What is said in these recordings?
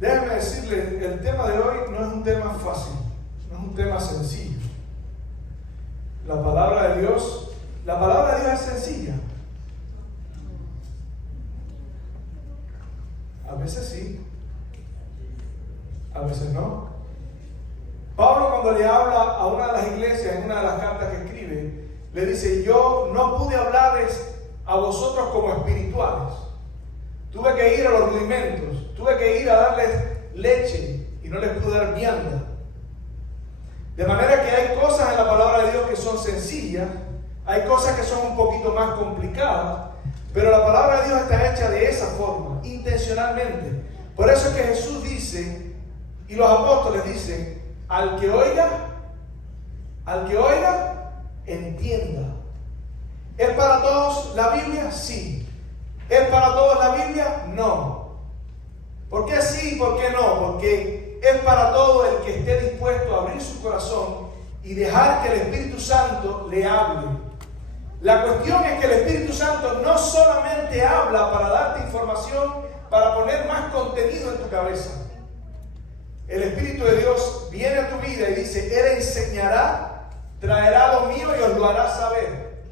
Déjenme decirle, el tema de hoy no es un tema fácil, no es un tema sencillo. La palabra de Dios es sencilla. A veces sí, a veces no. Pablo, cuando le habla a una de las iglesias, en una de las cartas que escribe, le dice: yo no pude hablarles a vosotros como espirituales. Tuve que ir a los rudimentos, tuve que ir a darles leche y no les pude dar vianda. De manera que hay cosas en la palabra de Dios que son sencillas, hay cosas que son un poquito más complicadas, pero la palabra de Dios está hecha de esa forma, intencionalmente. Por eso es que Jesús dice, y los apóstoles dicen: al que oiga, entienda. ¿Es para todos la Biblia? Sí. ¿Es para todos la Biblia? No. ¿Por qué sí y por qué no? Porque es para todo el que esté dispuesto a abrir su corazón y dejar que el Espíritu Santo le hable. La cuestión es que el Espíritu Santo no solamente habla para darte información, para poner más contenido en tu cabeza. El Espíritu de Dios viene a tu vida y dice: Él enseñará, traerá lo mío y os lo hará saber,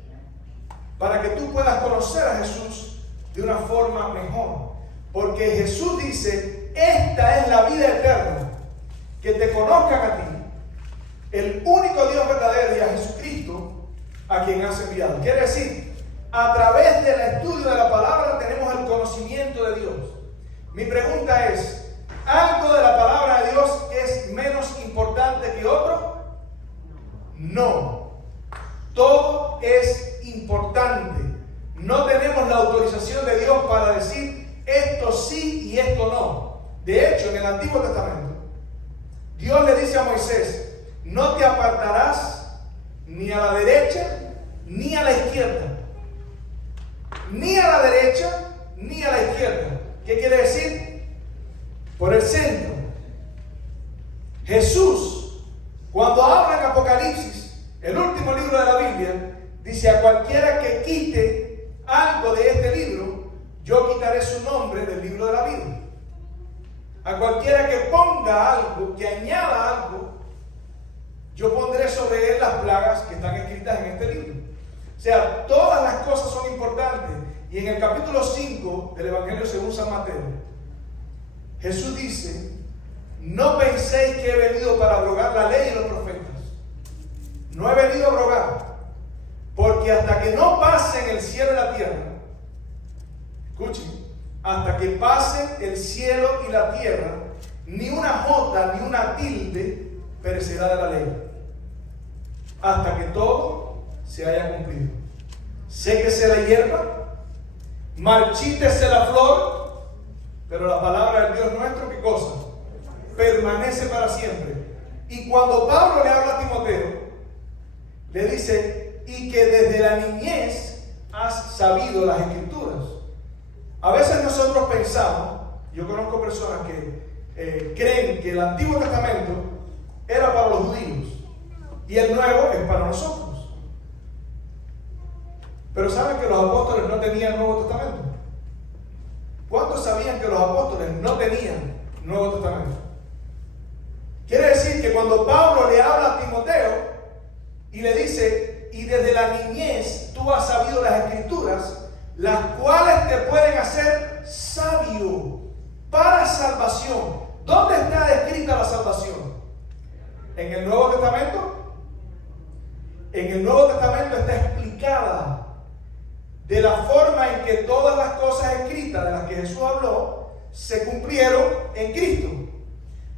para que tú puedas conocer a Jesús de una forma mejor. Porque Jesús dice: esta es la vida eterna, que te conozcan a ti, el único Dios verdadero, y a Jesucristo, a quien has enviado. Quiere decir, a través del estudio de la palabra tenemos el conocimiento de Dios. Mi pregunta es: ¿algo de la palabra de Dios es menos importante que otro? No. Todo es importante. No tenemos la autorización de Dios para decir esto sí y esto no. De hecho, en el Antiguo Testamento, Dios le dice a Moisés: no te apartarás ni a la derecha ni a la izquierda. Ni a la derecha ni a la izquierda. ¿Qué quiere decir? Por el centro. Jesús, cuando habla en Apocalipsis, el último libro de la Biblia, dice: a cualquiera que quite algo de este libro, yo quitaré su nombre del libro de la vida. A cualquiera que ponga algo, que añada algo, yo pondré sobre él las plagas que están escritas en este libro. O sea, todas las cosas son importantes. Y en el capítulo 5 del Evangelio según San Mateo, Jesús dice: no penséis que he venido para abrogar la ley y los profetas. No he venido a abrogar, porque hasta que no pasen el cielo y la tierra, escuchen, hasta que pasen el cielo y la tierra, ni una jota ni una tilde perecerá de la ley, hasta que todo se haya cumplido. Séquese la hierba, marchítese la flor, pero la palabra del Dios nuestro, ¿qué cosa? Permanece para siempre. Y cuando Pablo le habla a Timoteo, le dice: y que desde la niñez has sabido las Escrituras. A veces nosotros pensamos, yo conozco personas que creen que el Antiguo Testamento era para los judíos y el Nuevo es para nosotros. Pero ¿saben que los apóstoles no tenían Nuevo Testamento? ¿Cuántos sabían que los apóstoles no tenían Nuevo Testamento? Quiere decir que cuando Pablo le habla a Timoteo y le dice: y desde la niñez tú has sabido las Escrituras, las cuales te pueden hacer sabio para salvación. ¿Dónde está descrita la salvación? ¿En el Nuevo Testamento? En el Nuevo Testamento está explicada de la forma en que todas las cosas escritas de las que Jesús habló se cumplieron en Cristo.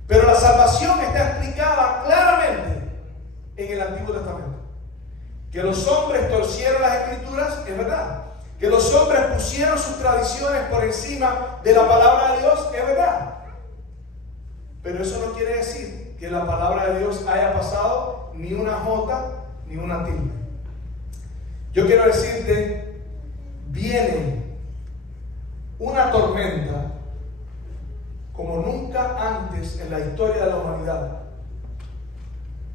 Pero la salvación está explicada claramente en el Antiguo Testamento. Que los hombres torcieron las Escrituras, es verdad. Que los hombres pusieron sus tradiciones por encima de la palabra de Dios, es verdad. Pero eso no quiere decir que la palabra de Dios haya pasado ni una jota ni una tilde. Yo quiero decirte, viene una tormenta como nunca antes en la historia de la humanidad.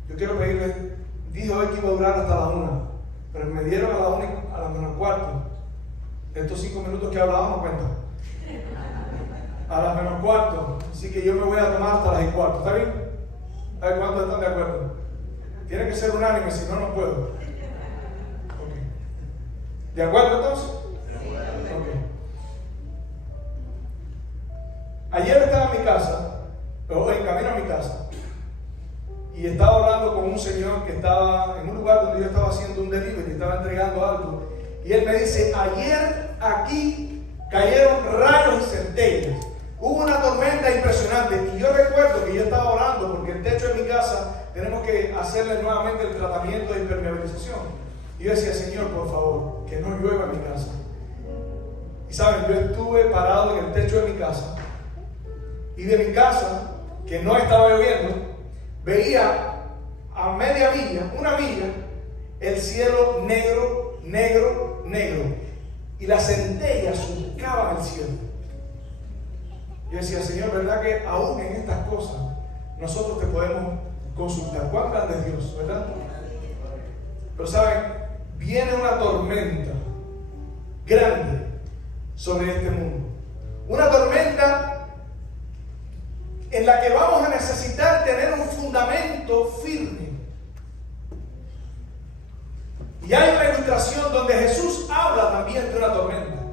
Yo quiero pedirle, dije hoy que iba a durar hasta la 1, pero me dieron a la 1 a la 1:15. Estos 5 minutos que hablábamos cuentan. a las menos cuarto. Así que yo me voy a tomar hasta las y cuarto. ¿Está bien? A ver cuántos están de acuerdo. Tiene que ser unánime, si no, no puedo. Okay. ¿De acuerdo entonces? Okay. Ayer estaba en mi casa, o en camino a mi casa, y estaba hablando con un señor que estaba en un lugar donde yo estaba haciendo un delivery, estaba entregando algo, y él me dice: ayer aquí cayeron rayos y centellas, hubo una tormenta impresionante. Y yo recuerdo que yo estaba orando porque el techo de mi casa tenemos que hacerle nuevamente el tratamiento de impermeabilización, y yo decía: Señor, por favor, que no llueva en mi casa. Y saben, yo estuve parado en el techo de mi casa, y de mi casa, que no estaba lloviendo, veía a media milla, una milla, el cielo negro, negro, negro, y las centellas surcaban el cielo. Yo decía: Señor, ¿verdad que aún en estas cosas nosotros te podemos consultar? ¿Cuán grande es Dios, verdad? Pero saben, viene una tormenta grande sobre este mundo, una tormenta en la que vamos a necesitar tener un fundamento firme. Y hay una ilustración donde Jesús habla también de una tormenta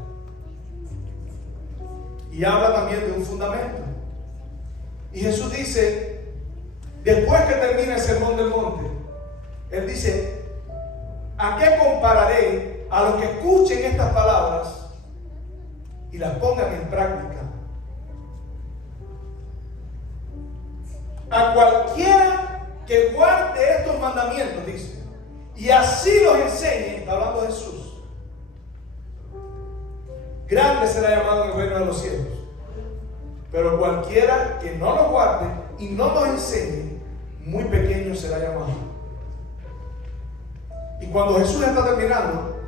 y habla también de un fundamento. Y Jesús dice, después que termina el sermón del monte, Él dice: ¿a qué compararé a los que escuchen estas palabras y las pongan en práctica? A cualquiera que guarde estos mandamientos, dice, y así los enseñe, está hablando Jesús, grande será llamado en el reino de los cielos. Pero cualquiera que no los guarde y no los enseñe, muy pequeño será llamado. Y cuando Jesús está terminando,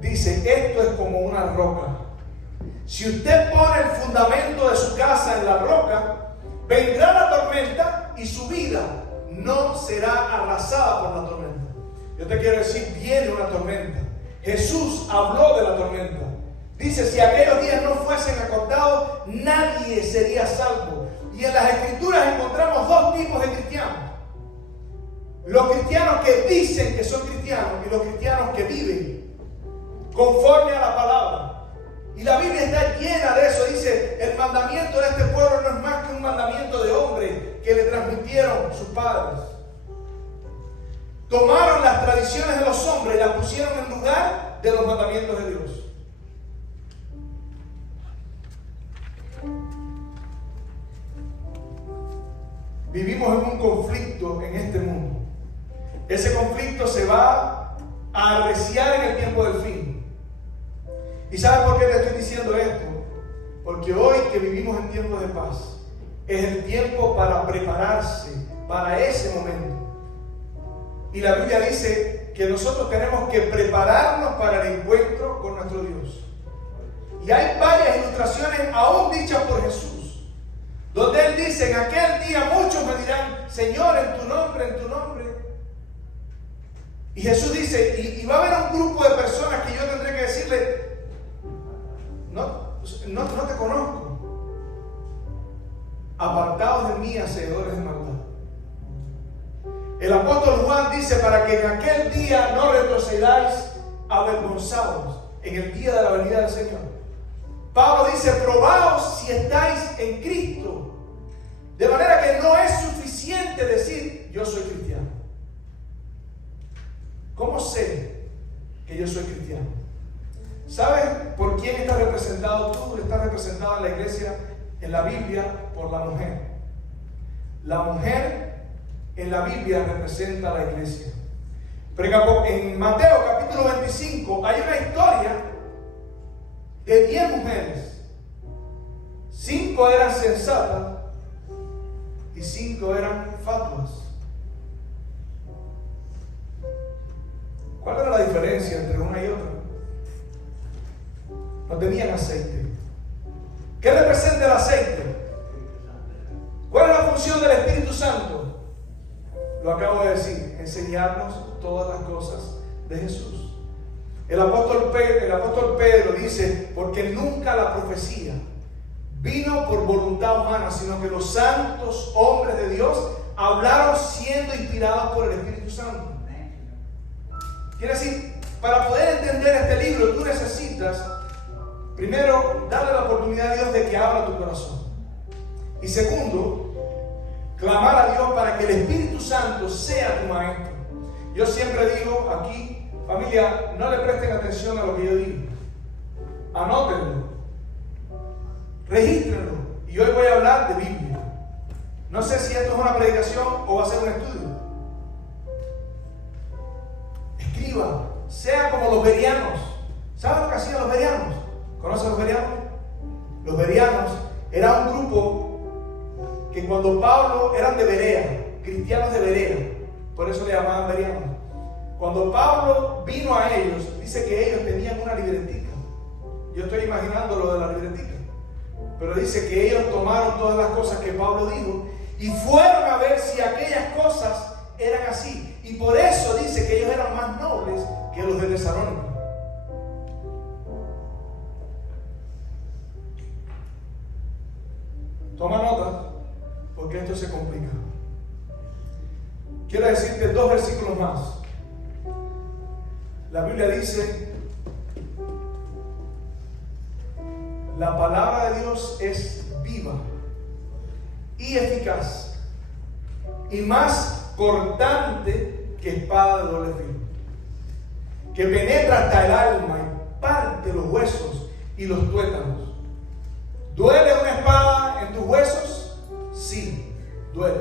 dice: esto es como una roca. Si usted pone el fundamento de su casa en la roca, vendrá la tormenta y su vida no será arrasada por la tormenta. Yo te quiero decir, viene una tormenta. Jesús habló de la tormenta. Dice: si aquellos días no fuesen acortados, nadie sería salvo. Y en las Escrituras encontramos dos tipos de cristianos: los cristianos que dicen que son cristianos y los cristianos que viven conforme a la palabra. Y la Biblia está llena de eso. Dice: el mandamiento de este pueblo no es más que un mandamiento de hombre que le transmitieron sus padres. Tomaron las tradiciones de los hombres y las pusieron en lugar de los mandamientos de Dios. Vivimos en un conflicto en este mundo. Ese conflicto se va a arreciar en el tiempo del fin. ¿Y sabes por qué te estoy diciendo esto? Porque hoy que vivimos en tiempos de paz, es el tiempo para prepararse para ese momento. Y la Biblia dice que nosotros tenemos que prepararnos para el encuentro con nuestro Dios. Y hay varias ilustraciones aún dichas por Jesús, donde Él dice: en aquel día muchos me dirán: Señor, en tu nombre, en tu nombre. Y Jesús dice, y va a haber un grupo de personas que yo tendré que decirle: no te conozco. Apartados de mí, hacedores de maldad. El apóstol Juan dice: para que en aquel día no retrocedáis avergonzados en el día de la venida del Señor. Pablo dice: probaos si estáis en Cristo. De manera que no es suficiente decir: yo soy cristiano. ¿Cómo sé que yo soy cristiano? ¿Sabes por quién estás representado tú? Estás representado en la iglesia, en la Biblia, por la mujer. La mujer en la Biblia representa a la iglesia. En Mateo capítulo 25 hay una historia de 10 mujeres. 5 eran sensatas y 5 eran fatuas. ¿Cuál era la diferencia entre una y otra? No tenían aceite. ¿Qué representa el aceite? ¿Cuál es la función del Espíritu Santo? Lo acabo de decir: enseñarnos todas las cosas de Jesús. El apóstol Pedro dice: porque nunca la profecía vino por voluntad humana, sino que los santos hombres de Dios hablaron siendo inspirados por el Espíritu Santo. Quiere decir, para poder entender este libro, tú necesitas, primero, darle la oportunidad a Dios de que abra tu corazón. Y segundo, clamar a Dios para que el Espíritu Santo sea tu maestro. Yo siempre digo aquí, familia, no le presten atención a lo que yo digo. Anótenlo. Regístrenlo. Y hoy voy a hablar de Biblia. No sé si esto es una predicación o va a ser un estudio. Escriba. Sea como los bereanos. ¿Saben lo que hacían los bereanos? ¿Conocen los bereanos? Los bereanos era un grupo que cuando Pablo, eran de Berea, cristianos de Berea, por eso le llamaban bereanos. Cuando Pablo vino a ellos, dice que ellos tenían una libretica. Yo estoy imaginando lo de la libretica, pero dice que ellos tomaron todas las cosas que Pablo dijo y fueron a ver si aquellas cosas eran así. Y por eso dice que ellos eran más nobles que los de Tesalónica. Toma nota, porque esto se complica. Quiero decirte 2 versículos más. La Biblia dice: la palabra de Dios es viva y eficaz y más cortante que espada de doble filo, que penetra hasta el alma y parte los huesos y los tuétanos. ¿Duele una espada en tus huesos? Sí, duele.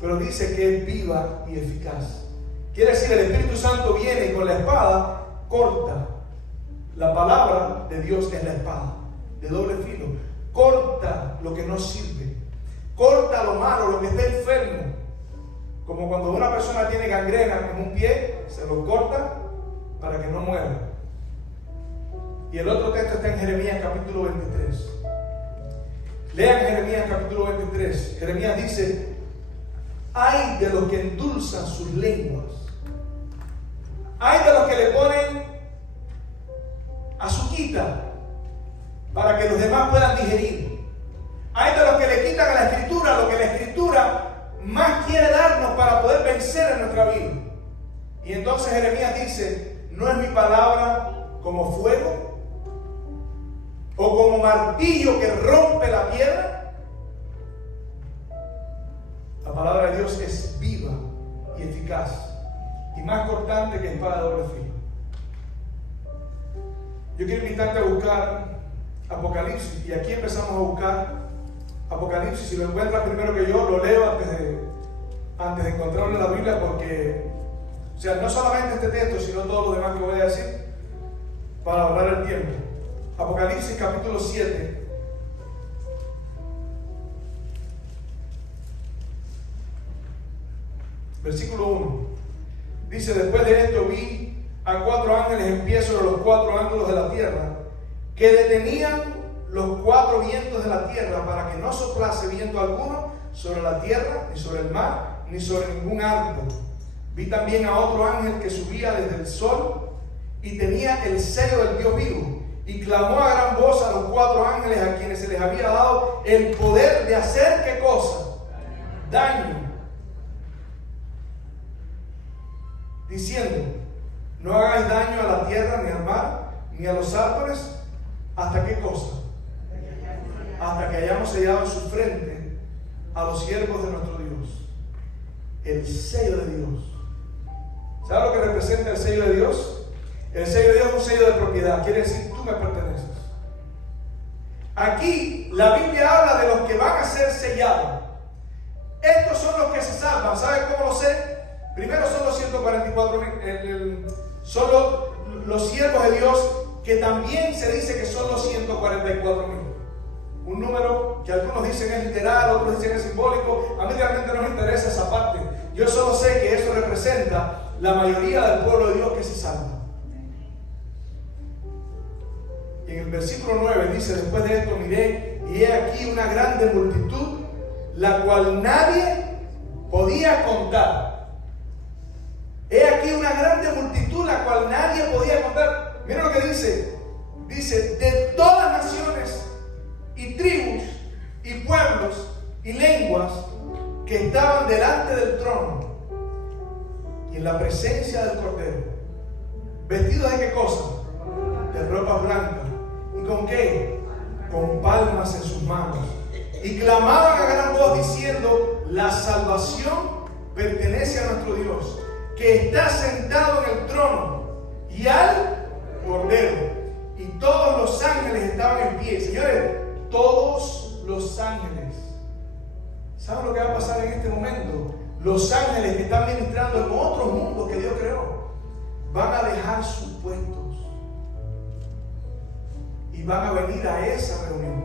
Pero dice que es viva y eficaz. Quiere decir, el Espíritu Santo viene y con la espada corta. La palabra de Dios es la espada de doble filo. Corta lo que no sirve. Corta lo malo, lo que está enfermo. Como cuando una persona tiene gangrena en un pie, se lo corta para que no muera. Y el otro texto está en Jeremías capítulo 23. Lean Jeremías capítulo 23. Jeremías dice: ay de los que endulzan sus lenguas. Ay de los que le ponen azuquita para que los demás puedan digerir. Hay de los que le quitan a la Escritura lo que la Escritura más quiere darnos para poder vencer en nuestra vida. Y entonces Jeremías dice: ¿no es mi palabra como fuego? ¿O como martillo que rompe la piedra? La palabra de Dios es viva y eficaz y más cortante que espada de doble filo. Yo quiero invitarte a buscar Apocalipsis, y aquí empezamos a buscar Apocalipsis. Si lo encuentras primero que yo, lo leo antes de encontrarlo en la Biblia, porque, o sea, no solamente este texto, sino todos los demás que voy a decir, para ahorrar el tiempo. Apocalipsis capítulo 7. Versículo 1. Dice: después de esto vi a 4 ángeles en pie sobre los 4 ángulos de la tierra, que detenían los 4 vientos de la tierra para que no soplase viento alguno sobre la tierra, ni sobre el mar, ni sobre ningún árbol. Vi también a otro ángel que subía desde el sol y tenía el sello del Dios vivo, y clamó a gran voz a los 4 ángeles a quienes se les había dado el poder de hacer ¿qué cosa? Daño. Diciendo: no hagáis daño a la tierra, ni al mar, ni a los árboles. ¿Hasta qué cosa? Hasta que hayamos sellado en su frente a los siervos de nuestro Dios. El sello de Dios. ¿Sabes lo que representa el sello de Dios? El sello de Dios es un sello de propiedad. Quiere decir: tú me perteneces. Aquí la Biblia habla de los que van a ser sellados. Estos son los que se salvan. ¿Sabes cómo lo sé? Primero son los 144,000. Son los siervos de Dios, que también se dice que son los 144,000. Un número que algunos dicen es literal, otros dicen es simbólico. A mí realmente no me interesa esa parte. Yo solo sé que eso representa la mayoría del pueblo de Dios que se salva. Y en el versículo 9 dice: después de esto miré, y he aquí una grande multitud, la cual nadie podía contar. He aquí una grande multitud, la cual nadie Miren lo que dice. Dice, de todas naciones y tribus que estaban delante del trono y en la presencia del Cordero, vestidos de qué cosa, de ropas blancas, y con qué, con palmas en sus manos, y clamaban a gran voz diciendo: la salvación pertenece a nuestro Dios, que está sentado en el trono, y al Cordero. Y todos los ángeles estaban en pie. Señores, todos los ángeles. ¿Saben lo que va a pasar en este momento? Los ángeles que están ministrando en otros mundos que Dios creó van a dejar sus puestos y van a venir a esa reunión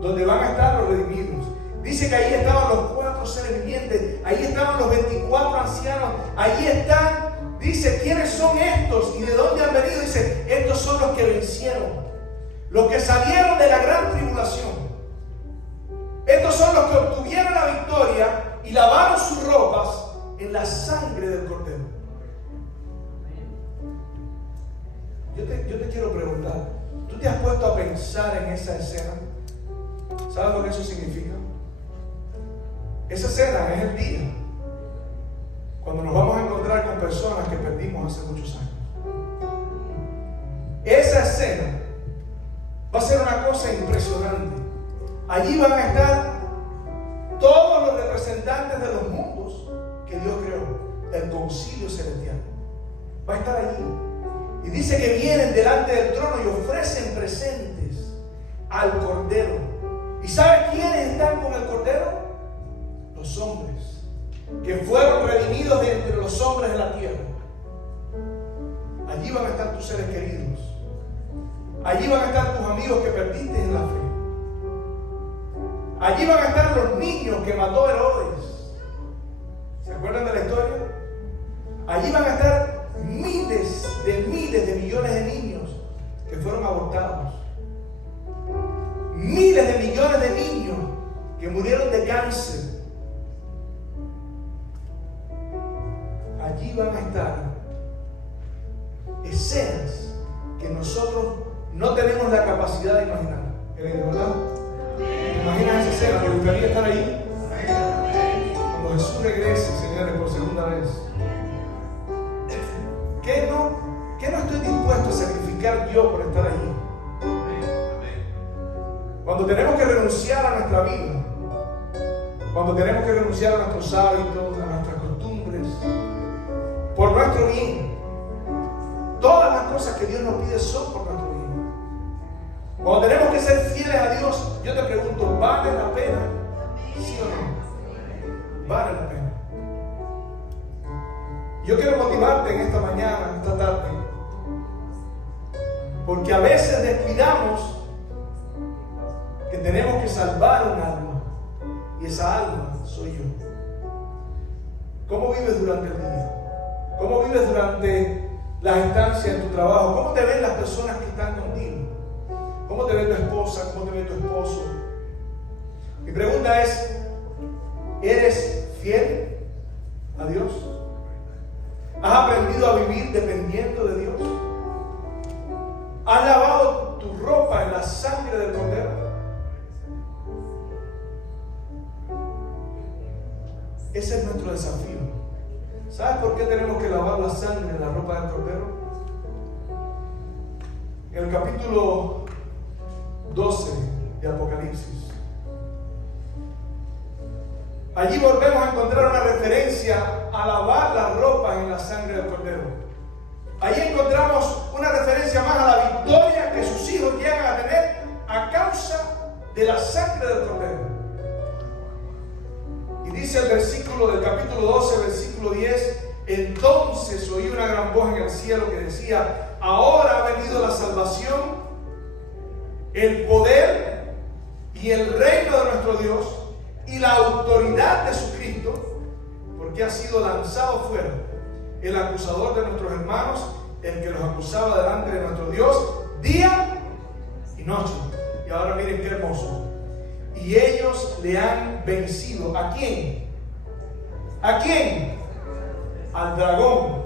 donde van a estar los redimidos. Dice que ahí estaban los 4 seres vivientes, ahí estaban los 24 ancianos, ahí están. Dice, ¿quiénes son estos y de dónde han venido? Dice, estos son los que vencieron, los que salieron de la gran tribulación. Estos son los que obtuvieron la victoria y lavaron sus ropas en la sangre del Cordero. Yo te quiero preguntar, ¿tú te has puesto a pensar en esa escena? ¿Sabes lo que eso significa? Esa escena es el día cuando nos vamos a encontrar con personas que perdimos hace muchos años. Esa escena va a ser una cosa impresionante. Allí van a estar todos los representantes de los mundos que Dios creó, el concilio celestial. Va a estar allí. Y dice que vienen delante del trono y ofrecen presentes al Cordero. ¿Y sabe quiénes están con el Cordero? Los hombres que fueron redimidos de entre los hombres de la tierra. Allí van a estar tus seres queridos. Allí van a estar tus amigos que perdiste en la fe. Allí van a estar los niños que mató Herodes. ¿Se acuerdan de la historia? Allí van a estar miles de millones de niños que fueron abortados. Miles de millones de niños que murieron de cáncer. Allí van a estar escenas que nosotros no tenemos la capacidad de imaginar. ¿Verdad? Imagina esa escena, ¿te gustaría estar ahí? Cuando Jesús regrese, señores, por segunda vez. ¿Qué no estoy dispuesto a sacrificar yo por estar allí? Cuando tenemos que renunciar a nuestra vida, cuando tenemos que renunciar a nuestros hábitos, a nuestras costumbres, por nuestro bien. Todas las cosas que Dios nos pide son por nuestro bien. Cuando tenemos que ser fieles a Dios, yo te pregunto, ¿vale la pena? ¿Sí o no? Vale la pena. Yo quiero motivarte en esta mañana, esta tarde, porque a veces descuidamos que tenemos que salvar un alma, y esa alma soy yo. ¿Cómo vives durante el día? ¿Cómo vives durante las estancias en tu trabajo? ¿Cómo te ven las personas que están contigo? ¿Cómo te ve tu esposa? ¿Cómo te ve tu esposo? Mi pregunta es, ¿eres fiel a Dios? ¿Has aprendido a vivir dependiendo de Dios? ¿Has lavado tu ropa en la sangre del Cordero? Ese es nuestro desafío. ¿Sabes por qué tenemos que lavar la sangre en la ropa del Cordero? En el capítulo 12 de Apocalipsis, allí volvemos a encontrar una referencia a lavar las ropas en la sangre del Cordero. Allí encontramos una referencia más a la victoria que sus hijos llegan a tener a causa de la sangre del Cordero. Y dice el versículo del capítulo 12, versículo 10, entonces oí una gran voz en el cielo que decía, ahora ha venido la salvación, el poder y el reino de nuestro Dios y la autoridad de su Cristo, porque ha sido lanzado fuera el acusador de nuestros hermanos, el que los acusaba delante de nuestro Dios día y noche. Y ahora miren qué hermoso. Y ellos le han vencido. ¿A quién? ¿A quién? Al dragón,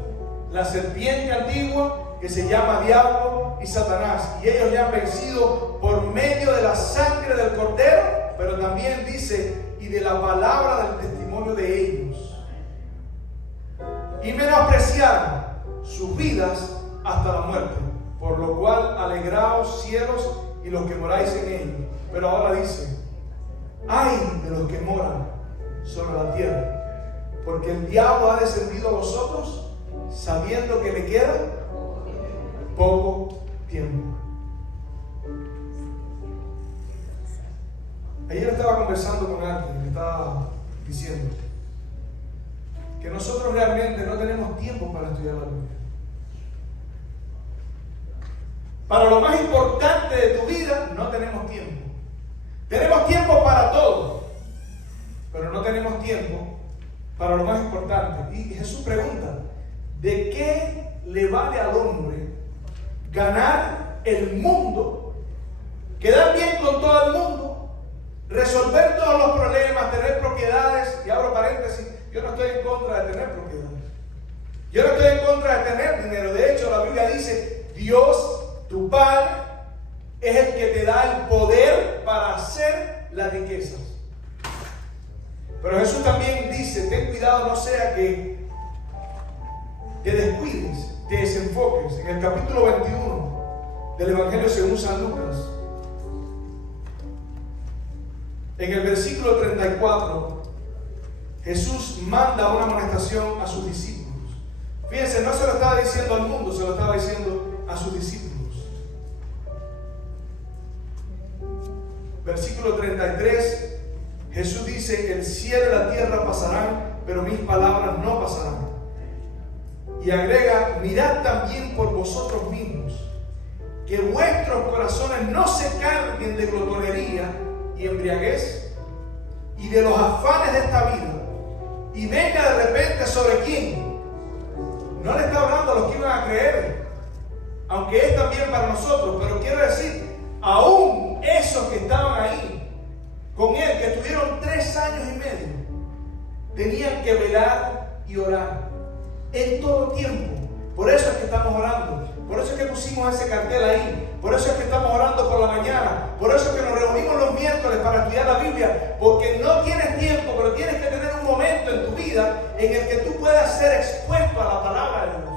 la serpiente antigua que se llama Diablo y Satanás. Y ellos le han vencido por medio de la sangre del Cordero, pero también dice, y y de la palabra del testimonio de ellos, y menospreciaron sus vidas hasta la muerte. Por lo cual, alegraos cielos y los que moráis en ellos. Pero ahora dice: ay de los que moran sobre la tierra, porque el diablo ha descendido a vosotros sabiendo que le queda poco tiempo. Ayer estaba conversando con alguien y me estaba diciendo que nosotros realmente no tenemos tiempo para estudiar la Biblia. Para lo más importante de tu vida no tenemos tiempo. Tenemos tiempo para todo, pero no tenemos tiempo para lo más importante. Y Jesús pregunta: ¿de qué le vale al hombre ganar el mundo, quedar bien con todo el mundo, resolver todos los problemas, tener propiedades? Y abro paréntesis, yo no estoy en contra de tener propiedades, yo no estoy en contra de tener dinero. De hecho, la Biblia dice: Dios, tu Padre, es el que te da el poder para hacer las riquezas. Pero Jesús también dice: ten cuidado, no sea que te descuides, te desenfoques. En el capítulo 21 del Evangelio según San Lucas, en el versículo 34, Jesús manda una amonestación a sus discípulos. Fíjense, no se lo estaba diciendo al mundo, se lo estaba diciendo a sus discípulos. Versículo 33, Jesús dice: el cielo y la tierra pasarán, pero mis palabras no pasarán. Y agrega: mirad también por vosotros mismos, que vuestros corazones no se carguen de glotonería y embriaguez y de los afanes de esta vida, y venga de repente sobre quién. No le está hablando a los que iban a creer, aunque es también para nosotros, pero quiero decir, aún esos que estaban ahí con él, que estuvieron 3 años y medio, tenían que velar y orar en todo tiempo. Por eso es que estamos orando, por eso es que pusimos ese cartel ahí, por eso es que estamos orando por la mañana, por eso es que nos reunimos los miércoles para estudiar la Biblia, porque no tienes tiempo, pero tienes que tener un momento en tu vida en el que tú puedas ser expuesto a la palabra de Dios.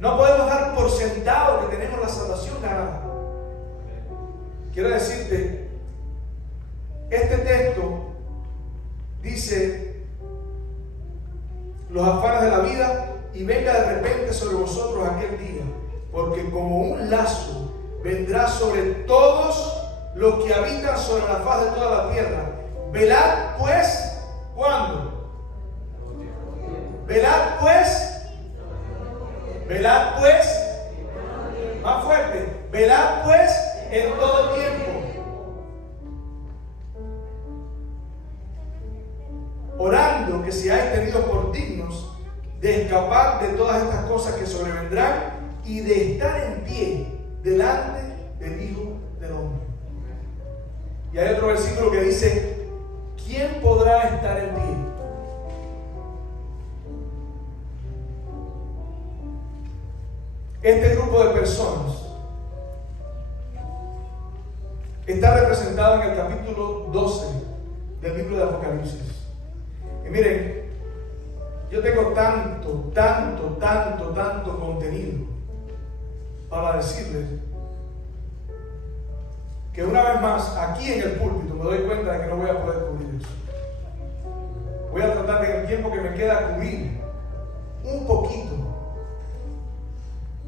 No podemos dar por sentado que tenemos la salvación ganada. Quiero decirte, este texto dice: los afanes de la vida, y venga de repente sobre vosotros aquel día, porque como un lazo vendrá sobre todos los que habitan sobre la faz de toda la tierra. Velad pues, ¿cuándo? Velad pues, velad pues, más fuerte, velad pues en todo tiempo, orando que seáis tenidos por dignos de escapar de todas estas cosas que sobrevendrán y de estar en pie delante del Hijo del Hombre. Y hay otro versículo que dice: ¿quién podrá estar en pie? Este grupo de personas está representado en el capítulo 12 del libro de Apocalipsis. Y miren, yo tengo tanto contenido para decirles que una vez más, aquí en el púlpito, me doy cuenta de que no voy a poder cubrir eso. Voy a tratar de, en el tiempo que me queda, cubrir un poquito.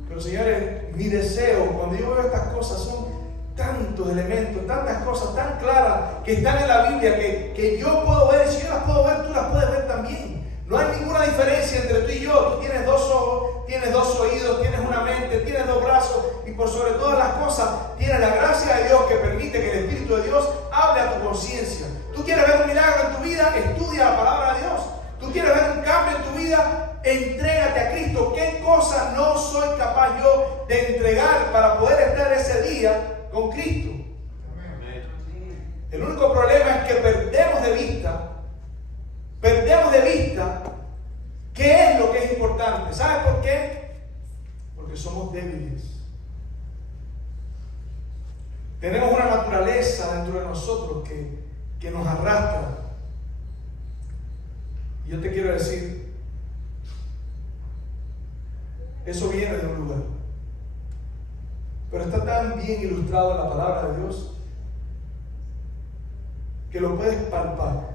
Pero señores, mi deseo, cuando yo veo estas cosas, son tantos elementos, tantas cosas tan claras que están en la Biblia que yo puedo ver. Si yo las puedo ver, tú las puedes ver también. No hay ninguna diferencia entre tú y yo. Tú tienes 2 ojos, tienes 2 oídos, tienes una mente, tienes 2 brazos, y por sobre todas las cosas tienes la gracia de Dios que permite que el Espíritu de Dios hable a tu conciencia. Tú quieres ver un milagro en tu vida, estudia la palabra de Dios. Tú quieres ver un cambio en tu vida, entrégate a Cristo. ¿Qué cosa no soy capaz yo de entregar para poder estar ese día con Cristo? El único problema es que perdemos de vista qué es lo que es importante. ¿Sabes por qué? Porque somos débiles. Tenemos una naturaleza dentro de nosotros que que nos arrastra. Y yo te quiero decir, eso viene de un lugar. Pero está tan bien ilustrado en la palabra de Dios que lo puedes palpar,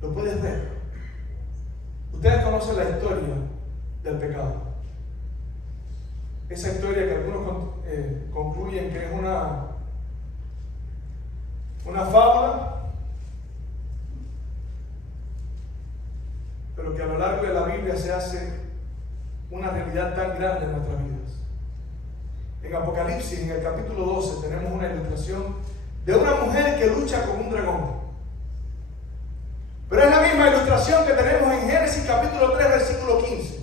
lo puedes ver. Ustedes conocen la historia del pecado. Esa historia que algunos concluyen que es una fábula, pero que a lo largo de la Biblia se hace una realidad tan grande en nuestras vidas. En Apocalipsis, en el capítulo 12, tenemos una ilustración de una mujer que lucha con un dragón. Pero es la misma ilustración que tenemos en Génesis capítulo 3, versículo 15,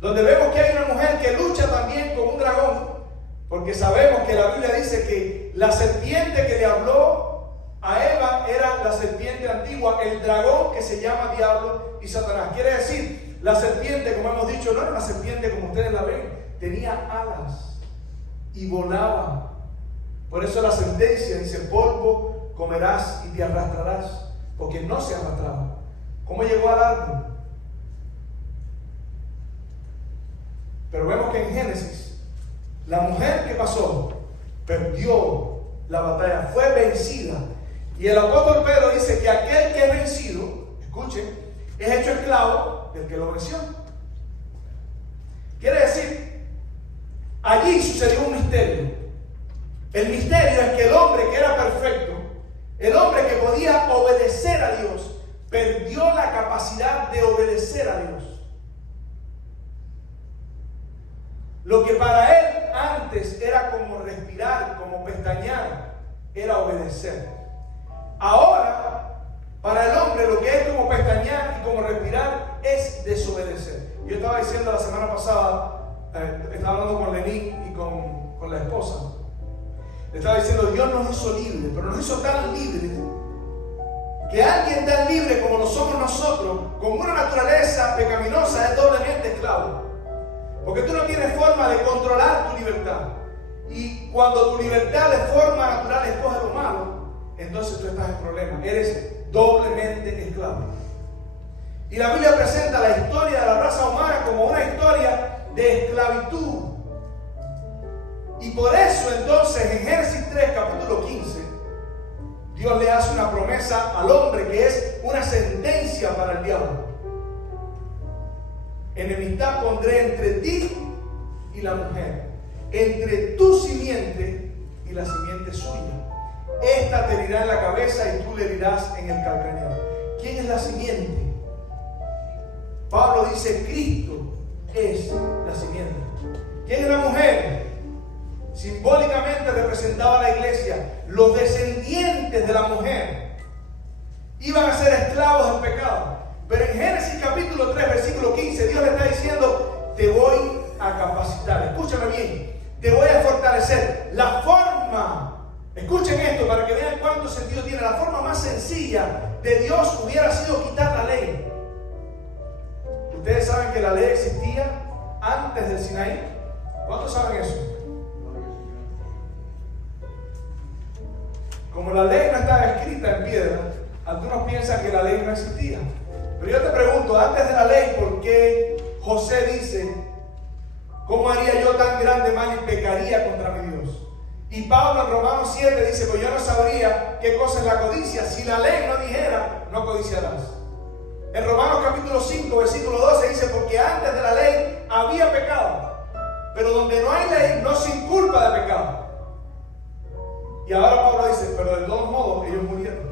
donde vemos que hay una mujer que lucha también con un dragón, porque sabemos que la Biblia dice que la serpiente que le habló a Eva era la serpiente antigua, el dragón que se llama Diablo y Satanás. Quiere decir, la serpiente, como hemos dicho, no era una serpiente como ustedes la ven, tenía alas y volaba. Por eso la sentencia dice: polvo comerás y te arrastrarás, porque no se arrastraba. ¿Cómo llegó al árbol? Pero vemos que en Génesis, la mujer que pasó perdió la batalla, fue vencida. Y el apóstol Pedro dice que aquel que es vencido, escuchen, es hecho esclavo del que lo venció. Quiere decir, allí sucedió un misterio. El misterio es que el hombre que era perfecto, el hombre que podía obedecer a Dios, perdió la capacidad de obedecer a Dios. Lo que para él antes era como respirar, como pestañear, era obedecer. Ahora, para el hombre lo que es como pestañear y como respirar es desobedecer. Yo estaba diciendo la semana pasada, estaba hablando con Lenín y con la esposa. Le estaba diciendo, Dios nos hizo libres, pero nos hizo tan libres que alguien tan libre como lo somos nosotros, con una naturaleza pecaminosa, es doblemente esclavo. Porque tú no tienes forma de controlar tu libertad. Y cuando tu libertad de forma natural escoge lo malo, entonces tú estás en problemas. Eres doblemente esclavo. Y la Biblia presenta la historia de la raza humana como una historia de esclavitud. Y por eso entonces en Génesis 3, capítulo 15, Dios le hace una promesa al hombre que es una sentencia para el diablo. Enemistad pondré entre ti y la mujer, entre tu simiente y la simiente suya. Esta te herirá en la cabeza y tú le herirás en el calcañar. ¿Quién es la simiente? Pablo dice, Cristo es la simiente. ¿Quién es la mujer? Simbólicamente representaba a la iglesia. Los descendientes de la mujer iban a ser esclavos del pecado. Pero en Génesis capítulo 3, versículo 15, Dios le está diciendo, te voy a capacitar. Escúchame bien, te voy a fortalecer. La forma, escuchen esto para que vean cuánto sentido tiene. La forma más sencilla de Dios hubiera sido quitar la ley. Ustedes saben que la ley existía antes del Sinaí. ¿Cuántos saben eso? Como la ley no estaba escrita en piedra, algunos piensan que la ley no existía. Pero yo te pregunto, antes de la ley, ¿por qué José dice, ¿cómo haría yo tan grande mal y pecaría contra mi Dios? Y Pablo en Romanos 7 dice, pues yo no sabría qué cosa es la codicia. Si la ley no dijera, no codiciarás. En Romanos capítulo 5, versículo 12 dice, porque antes de la ley había pecado. Pero donde no hay ley, no se inculpa de pecado. Y ahora Pablo dice, pero de todos modos, ellos murieron.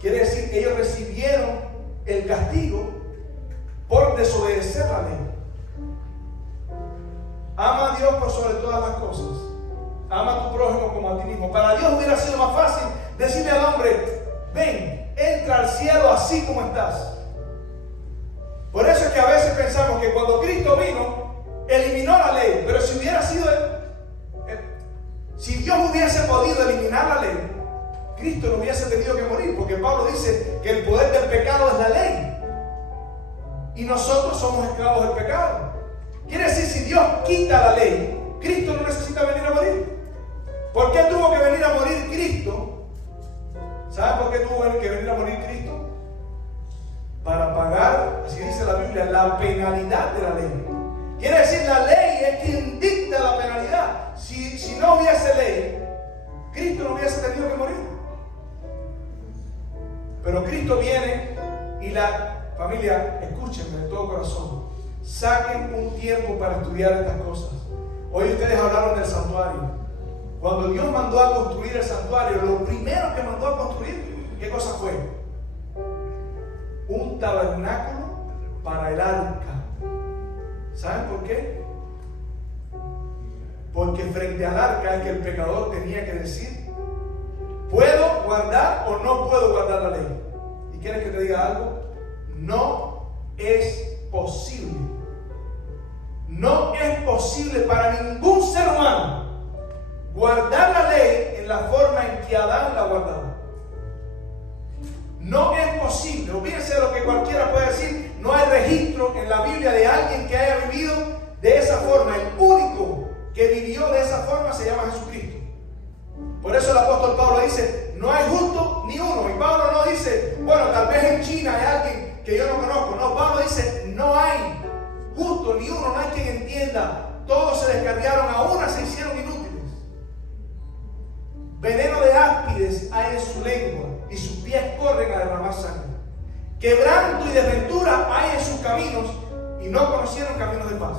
Quiere decir que ellos recibieron el castigo por desobedecer la ley. Ama a Dios por sobre todas las cosas. Ama a tu prójimo como a ti mismo. Para Dios hubiera sido más fácil decirle al hombre, ven, entra al cielo así como estás. Por eso es que a veces pensamos que cuando Cristo vino, eliminó la ley. Pero si hubiera sido, si Dios hubiese podido eliminar la ley, Cristo no hubiese tenido que morir, porque Pablo dice que el poder del pecado es la ley. Y nosotros somos esclavos del pecado. Quiere decir, si Dios quita la ley, Cristo no necesita venir a morir. ¿Por qué tuvo que venir a morir Cristo? ¿Sabe ¿Saben por qué tuvo que venir a morir Cristo? Para pagar, así dice la Biblia, la penalidad de la ley. Quiere decir, la ley es quien dicta la penalidad. Si no hubiese ley, Cristo no hubiese tenido que morir. Pero Cristo viene y la familia, escúchenme de todo corazón, saquen un tiempo para estudiar estas cosas. Hoy ustedes hablaron del santuario. Cuando Dios mandó a construir el santuario, lo primero que mandó a construir, ¿qué cosa fue? Un tabernáculo para el arca. ¿Saben por qué? Porque frente al arca es que el pecador tenía que decir: ¿puedo guardar o no puedo guardar la ley? ¿Y quieres que te diga algo? No es posible. No es posible para ningún ser humano guardar la ley en la forma en que Adán la guardaba. No es posible. Olvídense de lo que cualquiera puede decir. No hay registro en la Biblia de alguien que haya vivido de esa forma. El único que vivió de esa forma se llama Jesucristo. Por eso el apóstol Pablo dice: no hay justo ni uno. Y Pablo no dice: bueno, tal vez en China hay alguien que yo no conozco. No, Pablo dice: no hay justo ni uno, no hay quien entienda. Todos se descarriaron, a una se hicieron inútiles. Veneno de áspides hay en su lengua y sus pies corren a derramar sangre. Quebranto y desventura hay en sus caminos y no conocieron caminos de paz.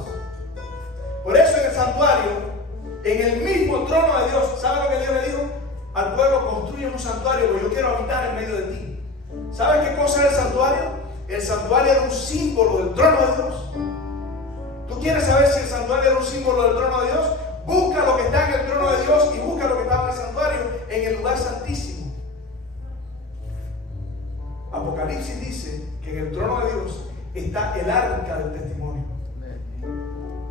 Por eso en el santuario, en el mismo trono de Dios, ¿sabe lo que Dios le dijo? Al pueblo: construye un santuario porque yo quiero habitar en medio de ti. ¿Sabes qué cosa era el santuario? El santuario era un símbolo del trono de Dios. ¿Tú quieres saber si el santuario era un símbolo del trono de Dios? Busca lo que está en el trono de Dios y busca lo que está en el santuario, en el lugar santísimo. Apocalipsis dice que en el trono de Dios está el arca del testimonio.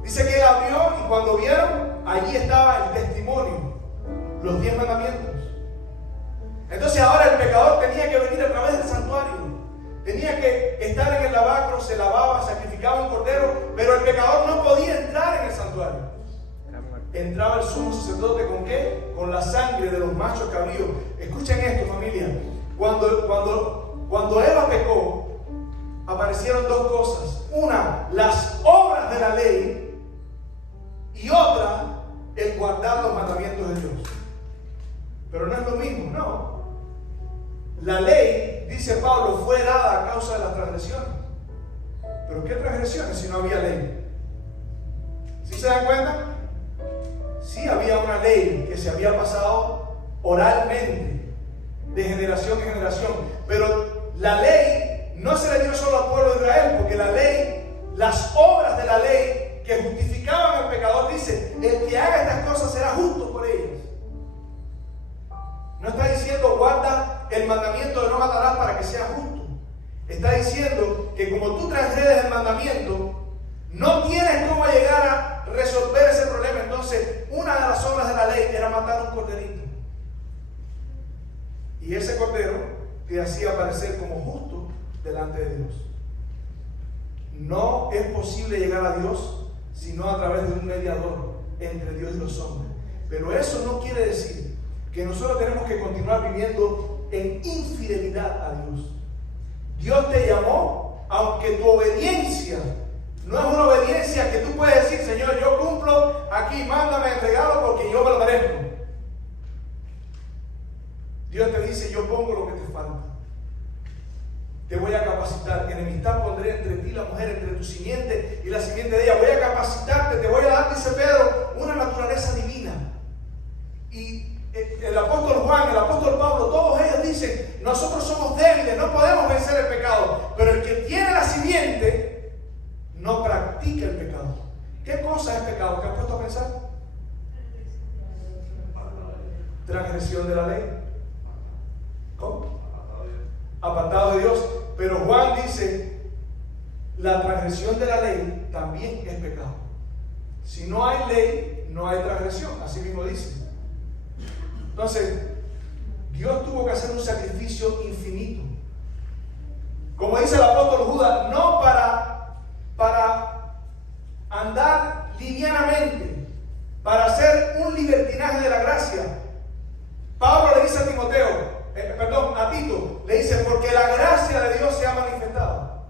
Dice que él abrió y cuando vieron, allí estaba el testimonio, los 10 mandamientos. Entonces ahora el pecador tenía que venir a través del santuario. Tenía que estar en el lavacro, se lavaba, sacrificaba un cordero, pero el pecador no podía entrar en el santuario. Entraba el sumo sacerdote ¿con qué? Con la sangre de los machos cabríos. Escuchen esto, familia. Cuando Eva pecó, aparecieron dos cosas. Una, las obras de la ley, y otra, el guardar los mandamientos de Dios. Pero no es lo mismo, no. La ley, dice Pablo, fue dada a causa de las transgresiones. ¿Pero qué transgresiones si no había ley? ¿Sí se dan cuenta? Sí había una ley que se había pasado oralmente, de generación en generación. Pero la ley no se le dio solo al pueblo de Israel, porque la ley, las obras de la ley que justificaban al pecador, dice: el que haga estas cosas será justo por ellas. No está diciendo guarda el mandamiento de no matarás para que sea justo. Está diciendo que como tú transgredes el mandamiento, no tienes cómo llegar a resolver ese problema. Entonces, una de las obras de la ley era matar un corderito. Y ese cordero te hacía aparecer como justo delante de Dios. No es posible llegar a Dios sino a través de un mediador entre Dios y los hombres. Pero eso no quiere decir que nosotros tenemos que continuar viviendo en infidelidad a Dios. Dios te llamó, aunque tu obediencia no es una obediencia que tú puedes decir: Señor, yo cumplo aquí, mándame el regalo porque yo me lo merezco. Dios te dice: yo pongo lo que te falta. Te voy a capacitar. Enemistad pondré entre ti y la mujer, entre tu simiente y la simiente de ella. Voy a capacitarte, te voy a dar, dice Pedro, una naturaleza divina. Y el apóstol Juan, el apóstol Pablo, todos ellos dicen: nosotros somos débiles, no podemos vencer el pecado. Pero el que tiene la simiente no practica el pecado. ¿Qué cosa es pecado? ¿Te has puesto a pensar? Transgresión de la ley. ¿Cómo? Apartado de Dios. Pero Juan dice: la transgresión de la ley también es pecado. Si no hay ley, no hay transgresión. Así mismo dice. Entonces, Dios tuvo que hacer un sacrificio infinito. Como dice el apóstol Judas, no para andar livianamente, para hacer un libertinaje de la gracia. Pablo le dice a Timoteo: a Tito, le dice, porque la gracia de Dios se ha manifestado.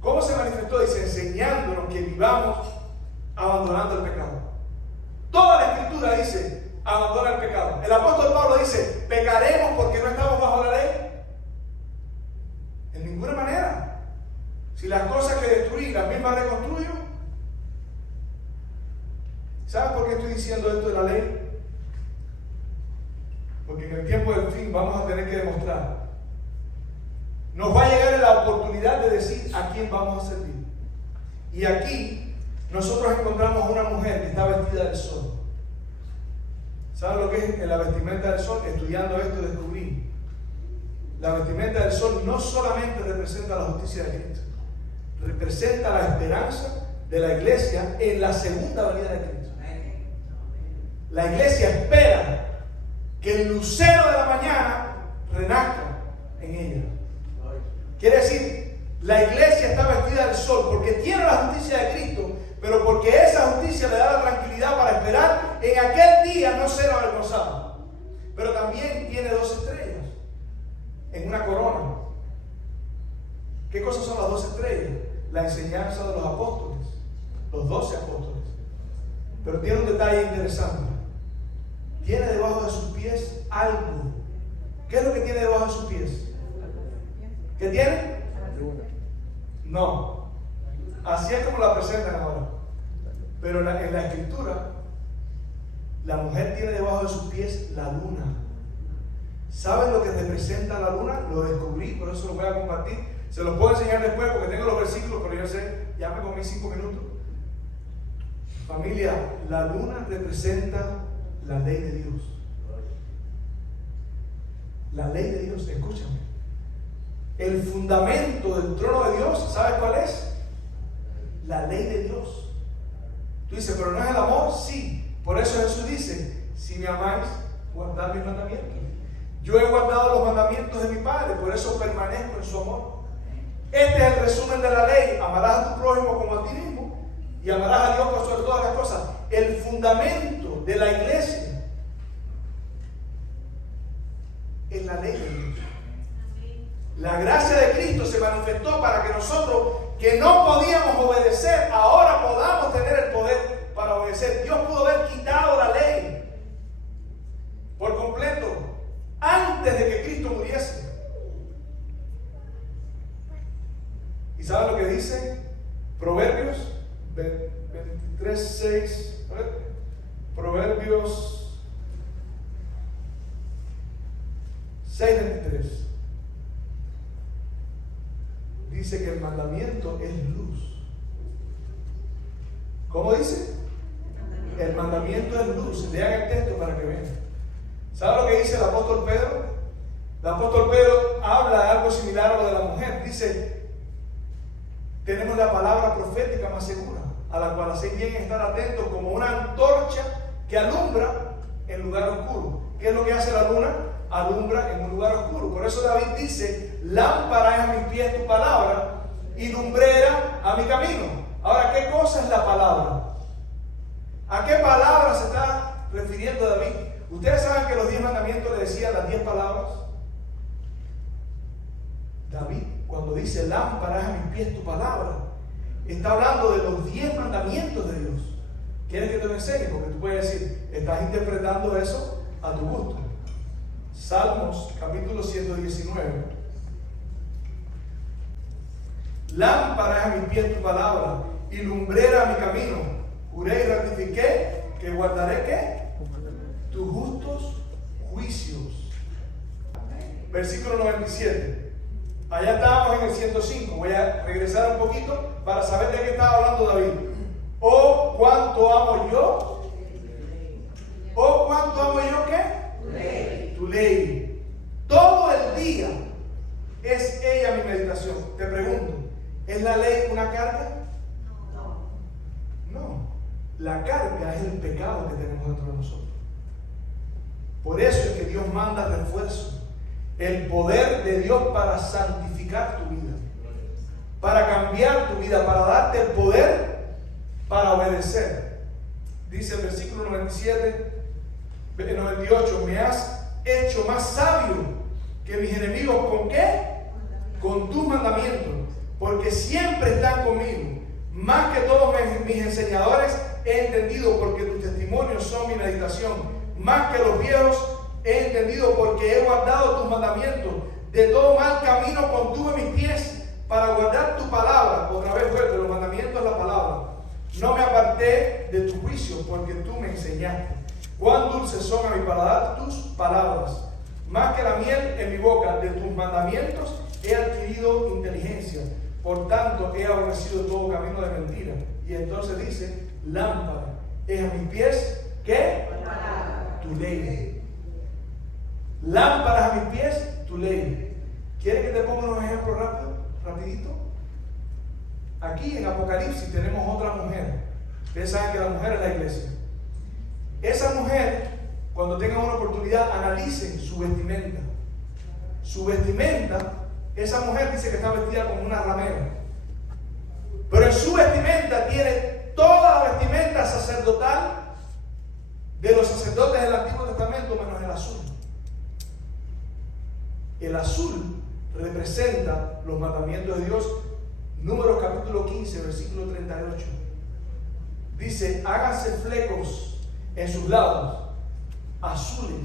¿Cómo se manifestó? Dice, enseñándonos que vivamos abandonando el pecado. Toda la Escritura dice, abandona el pecado. El apóstol Pablo dice, ¿pecaremos porque no estamos bajo la ley? En ninguna manera. Si las cosas que destruí, las mismas reconstruyo. ¿Sabes por qué estoy diciendo esto de la ley? Porque en el tiempo del fin vamos a tener que demostrar. Nos va a llegar la oportunidad de decir a quién vamos a servir. Y aquí nosotros encontramos una mujer que está vestida del sol. ¿Saben lo que es la vestimenta del sol? Estudiando esto descubrí. La vestimenta del sol no solamente representa la justicia de Cristo, representa la esperanza de la iglesia en la segunda venida de Cristo. La iglesia espera que el lucero de la mañana renazca en ella. Quiere decir, la iglesia está vestida del sol porque tiene la justicia de Cristo, pero porque esa justicia le da la tranquilidad para esperar en aquel día no ser avergonzado. Pero también tiene 2 estrellas en una corona. ¿Qué cosas son las 2 estrellas? La enseñanza de los apóstoles, los 12 apóstoles. Pero tiene un detalle interesante. Tiene debajo de sus pies algo. ¿Qué es lo que tiene debajo de sus pies? ¿Qué tiene? No. Así es como la presentan ahora. Pero en la Escritura, la mujer tiene debajo de sus pies la luna. ¿Saben lo que representa la luna? Lo descubrí, por eso lo voy a compartir. Se los puedo enseñar después porque tengo los versículos, pero yo sé, ya me comí 5 minutos. Familia, la luna representa la ley de Dios. La ley de Dios, escúchame. El fundamento del trono de Dios, ¿sabes cuál es? La ley de Dios. Tú dices, pero no es el amor. Sí, por eso Jesús dice, si me amáis, guardad mis mandamientos. Yo he guardado los mandamientos de mi Padre, por eso permanezco en su amor. Este es el resumen de la ley: amarás a tu prójimo como a ti mismo y amarás a Dios por sobre todas las cosas. El fundamento de la iglesia es la ley de Dios. La gracia de Cristo se manifestó para que nosotros, que no podíamos obedecer, ahora podamos tener el poder para obedecer. Dios pudo haber quitado la ley por completo antes de que Cristo muriese. ¿Y saben lo que dice Proverbios 23:6? Proverbios 6:23. Dice que el mandamiento es luz. ¿Cómo dice? El mandamiento es luz. Lean el texto para que vean. ¿Saben lo que dice el apóstol Pedro? El apóstol Pedro habla de algo similar a lo de la mujer. Dice, tenemos la palabra profética más segura, a la cual hacéis bien estar atentos como una antorcha que alumbra en lugar oscuro. ¿Qué es lo que hace la luna? Alumbra en un lugar oscuro. Por eso David dice, lámpara es a mis pies tu palabra y lumbrera a mi camino. Ahora, ¿qué cosa es la palabra? ¿A qué palabra se está refiriendo David? Ustedes saben que los 10 mandamientos le decían las 10 palabras. David, cuando dice lámpara es a mis pies tu palabra, está hablando de los 10 mandamientos de Dios. ¿Quieres que te lo enseñe? Porque tú puedes decir, estás interpretando eso a tu gusto. Salmos capítulo 119. Lámpara es a mis pies tu palabra y lumbrera a mi camino. Juré y ratifiqué que guardaré ¿qué? Tus justos juicios. Versículo 97. Allá estábamos en el 105. Voy a regresar un poquito para saber de qué estaba hablando David. Oh, cuánto amo yo. Oh, cuánto amo yo ¿qué? Tu ley. Todo el día es ella mi meditación. Te pregunto, ¿es la ley una carga? No. La carga es el pecado que tenemos dentro de nosotros. Por eso es que Dios manda refuerzo. El poder de Dios para santificar tu vida, para cambiar tu vida, para darte el poder para obedecer. Dice el versículo 97, 98, me has hecho más sabio que mis enemigos. ¿Con qué? Con tus mandamientos, porque siempre están conmigo. Más que todos mis enseñadores he entendido, porque tus testimonios son mi meditación. Más que los viejos he entendido, porque he guardado tus mandamientos. De todo mal camino contuve mis pies para guardar tu palabra. Otra vez fuerte, los mandamientos es la palabra. No me aparté de tu juicio, porque tú me enseñaste. Cuán dulces son a mi paladar tus palabras, más que la miel en mi boca. De tus mandamientos he adquirido inteligencia. Por tanto, he aborrecido todo camino de mentira. Y entonces dice, lámpara es a mis pies, ¿qué? Tu ley. Lámparas a mis pies, tu ley. ¿Quieres que te ponga unos ejemplos rapidito? Aquí en Apocalipsis tenemos otra mujer. Ustedes saben que la mujer es la iglesia. Esa mujer, cuando tengan una oportunidad, analicen su vestimenta. Su vestimenta, esa mujer dice que está vestida como una ramera. Pero en su vestimenta tiene toda la vestimenta sacerdotal de los sacerdotes del Antiguo Testamento, menos el azul. El azul representa los mandamientos de Dios. Números capítulo 15, versículo 38. Dice, háganse flecos en sus lados, azules,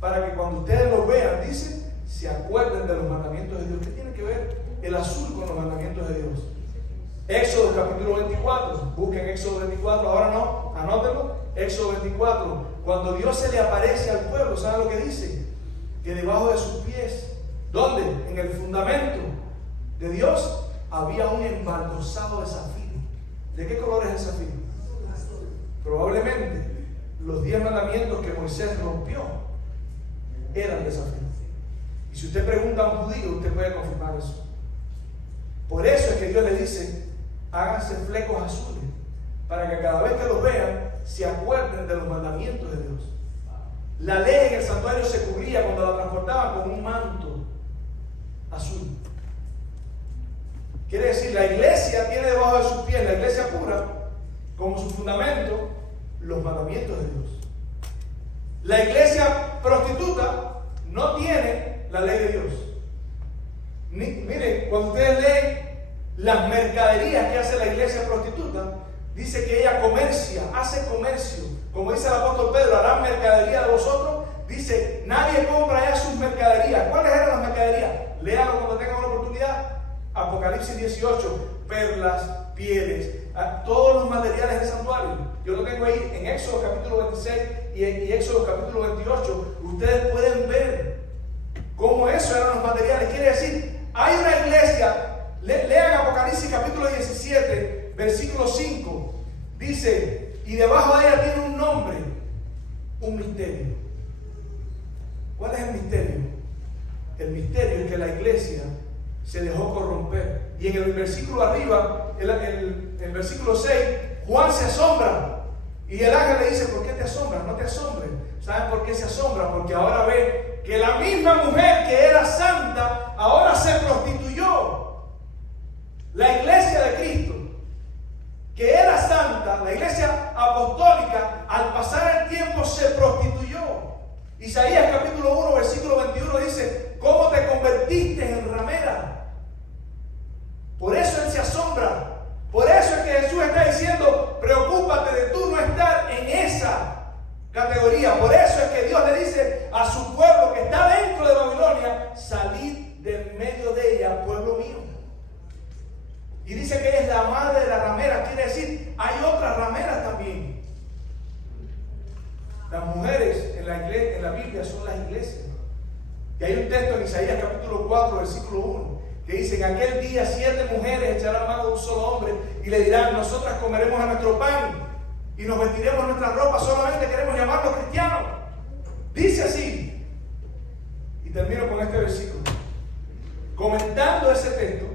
para que cuando ustedes los vean, dice, se acuerden de los mandamientos de Dios. ¿Qué tiene que ver el azul con los mandamientos de Dios? Éxodo capítulo 24, busquen Éxodo 24, ahora no, anótenlo. Éxodo 24, cuando Dios se le aparece al pueblo, ¿saben lo que dice? Que debajo de sus pies, ¿dónde? En el fundamento de Dios había un embaldosado de zafiro. ¿De qué color es el zafiro? Azul. Probablemente los 10 mandamientos que Moisés rompió eran de zafiro. Y si usted pregunta a un judío, usted puede confirmar eso. Por eso es que Dios le dice, háganse flecos azules, para que cada vez que los vean, se acuerden de los mandamientos de Dios. La ley en el santuario se cubría cuando la transportaban con un manto azul. Quiere decir, la iglesia tiene debajo de sus pies, la iglesia pura, como su fundamento, los mandamientos de Dios. La iglesia prostituta no tiene la ley de Dios. Miren, cuando ustedes leen las mercaderías que hace la iglesia prostituta, dice que ella comercia, hace comercio. Como dice el apóstol Pedro, harán mercadería de vosotros. Dice, nadie compra ya sus mercaderías. ¿Cuáles eran las mercaderías? Léalo cuando tengan una oportunidad. Apocalipsis 18, perlas, pieles, todos los materiales del santuario. Yo lo tengo ahí en Éxodo capítulo 26 y Éxodo capítulo 28. Ustedes pueden ver cómo eso eran los materiales. Quiere decir, hay una iglesia, lean Apocalipsis capítulo 17, versículo 5. Dice, y debajo de ella tiene un nombre, un misterio. ¿Cuál es el misterio? El misterio es que la iglesia se dejó corromper. Y en el versículo arriba, el versículo 6, Juan se asombra. Y el ángel le dice, ¿por qué te asombras? No te asombres. ¿Saben por qué se asombra? Porque ahora ve que la misma mujer que era santa, ahora se prostituyó. La iglesia de Cristo, que era santa, la iglesia apostólica, al pasar el tiempo se prostituyó. Isaías capítulo 1, versículo 21 dice, ¿cómo te convertiste en ramera? Por eso él se asombra. Por eso es que Jesús está diciendo, preocúpate de tú no estar en esa categoría. Por eso es que Dios le dice a su pueblo que está dentro de Babilonia, salid de medio de ella, pueblo mío. Y dice que ella es la madre de la ramera. Quiere decir, hay otras rameras también. Las mujeres en la iglesia, en la Biblia, son las iglesias. Y hay un texto en Isaías capítulo 4, versículo 1, que dice, en aquel día 7 mujeres echarán mano de un solo hombre y le dirán, nosotras comeremos a nuestro pan y nos vestiremos nuestra ropa, solamente queremos llamarnos cristianos. Dice así. Y termino con este versículo. Comentando ese texto,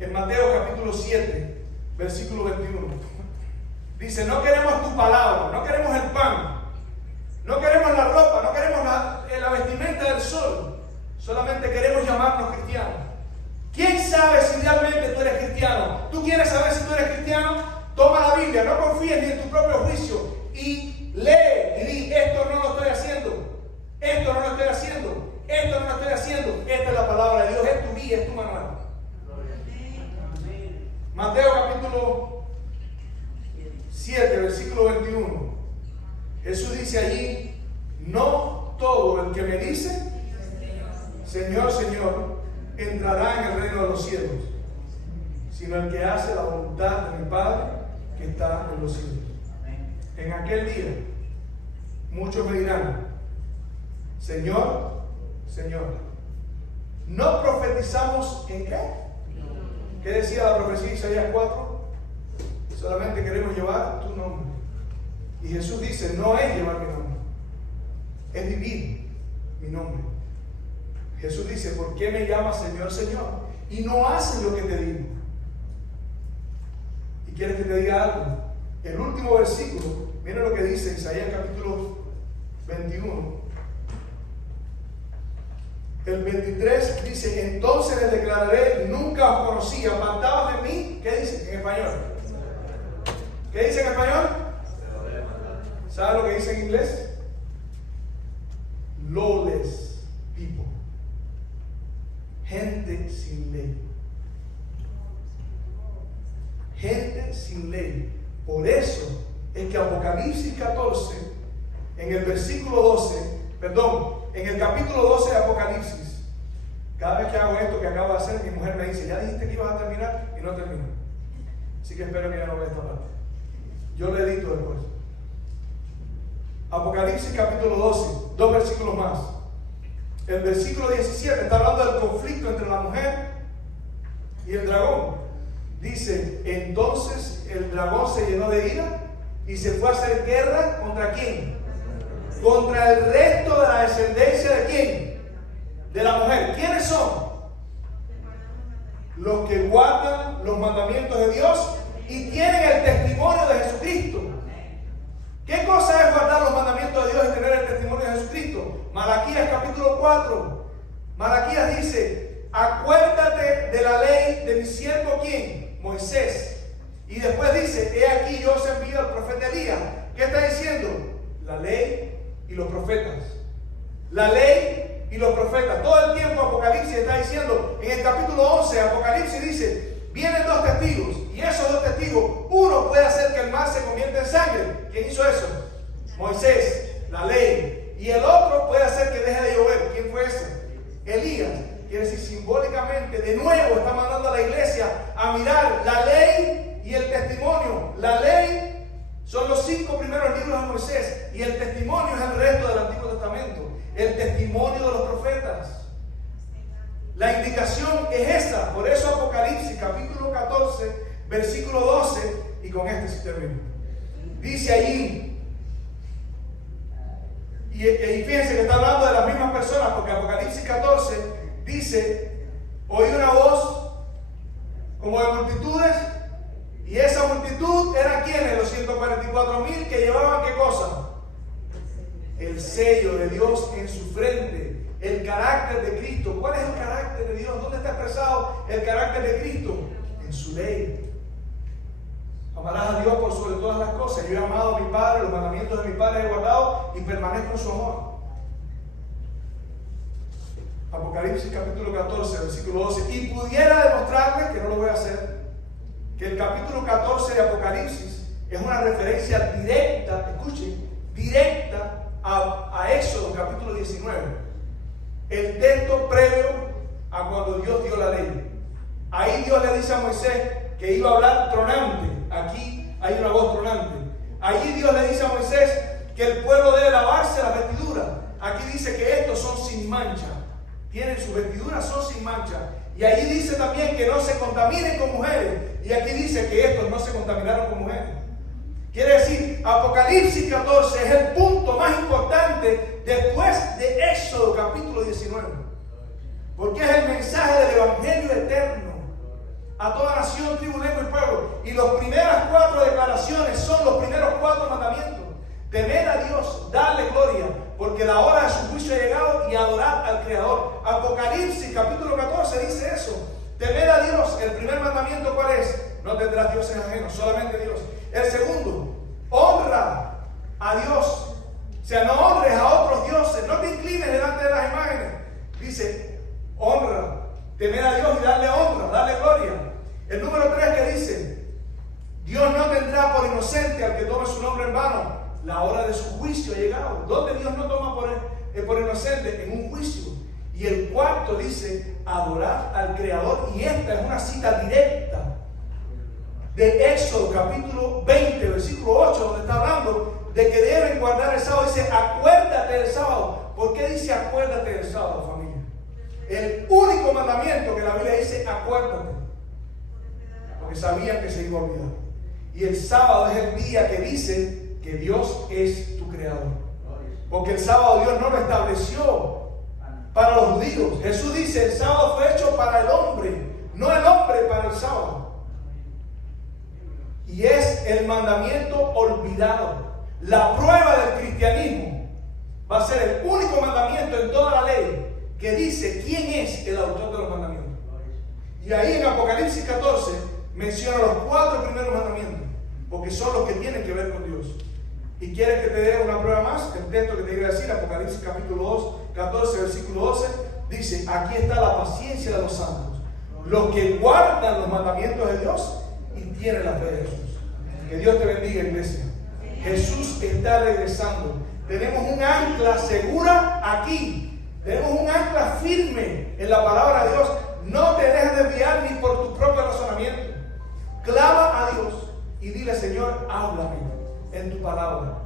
en Mateo capítulo 7, versículo 21, dice, no queremos tu palabra, no queremos el pan, no queremos la ropa, no queremos la vestimenta del sol, solamente queremos llamarnos cristianos. ¿Quién sabe si realmente tú eres cristiano? ¿Tú quieres saber si tú eres cristiano? Toma la Biblia, no confíes ni en tu propio juicio y lee y di, esto no lo estoy haciendo. no todo el que me dice, Señor, Señor, entrará en el reino de los cielos, sino el que hace la voluntad de mi Padre que está en los cielos. En aquel día, muchos me dirán, Señor, Señor, ¿no profetizamos en qué? ¿Qué decía la profecía de Isaías 4? Solamente queremos llevar tu nombre. Y Jesús dice, no es llevar mi nombre, es vivir mi nombre. Jesús dice, ¿por qué me llamas Señor, Señor? Y no haces lo que te digo. ¿Y quieres que te diga algo? El último versículo, mira lo que dice Isaías capítulo 21. El 23 dice, entonces les declararé, nunca os conocí, apartados de mí. ¿Qué dice en español? ¿Qué dice en español? ¿Sabe lo que dice en inglés? Lawless people. Gente sin ley. Gente sin ley. Por eso es que Apocalipsis 14, en el versículo 12, en el capítulo 12 de Apocalipsis, cada vez que hago esto que acabo de hacer, mi mujer me dice, ya dijiste que ibas a terminar y no termino. Así que espero que ya no vea esta parte. Yo lo edito después. Apocalipsis capítulo 12, 2 versículos más. El versículo 17 está hablando del conflicto entre la mujer y el dragón. Dice, entonces el dragón se llenó de ira y se fue a hacer guerra ¿contra quién? Contra el resto de la descendencia de quién? De la mujer. ¿Quiénes son? Los que guardan los mandamientos de Dios y tienen el testimonio de Jesucristo. ¿Qué cosa es guardar los mandamientos de Dios y tener el testimonio de Jesucristo? Malaquías capítulo 4. Malaquías dice, acuérdate de la ley de mi siervo ¿quién? Moisés. Y después dice, he aquí yo os envío al profeta Elías. ¿Qué está diciendo? La ley y los profetas. La ley y los profetas. Todo el tiempo Apocalipsis está diciendo, en el capítulo 11 Apocalipsis dice, vienen dos testigos y esos dos testigos, uno puede hacer que el mar se convierta en sangre. ¿Quién hizo eso? Moisés, la ley. Y el otro puede hacer que deje de llover. ¿Quién fue ese? Elías. Quiere decir, simbólicamente, de nuevo está mandando a la iglesia a mirar la ley y el testimonio. La ley son los 5 primeros libros de Moisés y el testimonio es el resto del Antiguo Testamento. El testimonio de los profetas. La indicación es esta. Por eso Apocalipsis capítulo 14 versículo 12, y con este sí termino. Dice allí, y fíjense que está hablando de las mismas personas, porque Apocalipsis 14 dice, oí una voz como de multitudes, y esa multitud eran quienes, los 144,000 que llevaban ¿qué cosa? El sello de Dios en su frente, el carácter de Cristo. ¿Cuál es el carácter de Dios? ¿Dónde está expresado el carácter de Cristo? En su ley. Amarás a Dios por sobre todas las cosas. Yo he amado a mi Padre, los mandamientos de mi Padre he guardado y permanezco en su amor. Apocalipsis capítulo 14, versículo 12. Y pudiera demostrarles, que no lo voy a hacer, que el capítulo 14 de Apocalipsis es una referencia directa, escuchen, directa a Éxodo capítulo 19. El texto previo a cuando Dios dio la ley. Ahí Dios le dice a Moisés que iba a hablar tronante. Aquí hay una voz tronante. Allí Dios le dice a Moisés que el pueblo debe lavarse las vestiduras. Aquí dice que estos son sin mancha. Tienen sus vestiduras, son sin mancha. Y allí dice también que no se contaminen con mujeres. Y aquí dice que estos no se contaminaron con mujeres. Quiere decir, Apocalipsis 14 es el punto más importante después de Éxodo capítulo 19. Porque es el mensaje del Evangelio eterno a toda nación, tribu, lengua y pueblo. Y las primeras 4 declaraciones son los primeros 4 mandamientos. Temer a Dios, darle gloria, porque la hora de su juicio ha llegado, y adorar al Creador. Apocalipsis capítulo 14 dice eso. Temer a Dios. El primer mandamiento, ¿cuál es? No tendrás dioses ajenos, solamente Dios. El segundo, honra a Dios. O sea, no honres a otros dioses, no te inclines delante de las imágenes. Dice, honra, temer a Dios y darle honra, darle gloria. El número 3 que dice, Dios no tendrá por inocente al que tome su nombre en vano. La hora de su juicio ha llegado. ¿Dónde donde Dios no toma por inocente en un juicio. Y el cuarto dice, adorar al Creador. Y esta es una cita directa de Éxodo capítulo 20, versículo 8, donde está hablando de que deben guardar el sábado. Dice, acuérdate del sábado. ¿Por qué dice acuérdate del sábado, familia? El único mandamiento que la Biblia dice, acuérdate. Porque sabían que se iba a olvidar. Y el sábado es el día que dice que Dios es tu creador. Porque el sábado Dios no lo estableció para los judíos. Jesús dice, el sábado fue hecho para el hombre, no el hombre para el sábado. Y es el mandamiento olvidado. La prueba del cristianismo va a ser el único mandamiento en toda la ley que dice quién es el autor de los mandamientos. Y ahí en Apocalipsis 14 menciona los 4 primeros mandamientos, porque son los que tienen que ver con Dios. ¿Y quieres que te dé una prueba más? El texto que te iba a decir, Apocalipsis capítulo 2, 14, versículo 12, dice, aquí está la paciencia de los santos, los que guardan los mandamientos de Dios y tienen la fe de Jesús. Que Dios te bendiga, iglesia. Jesús está regresando. Tenemos un ancla segura aquí. Tenemos un ancla firme en la palabra de Dios. No te dejes desviar ni por tu propio razonamiento. Clama a Dios y dile, Señor, háblame en tu palabra.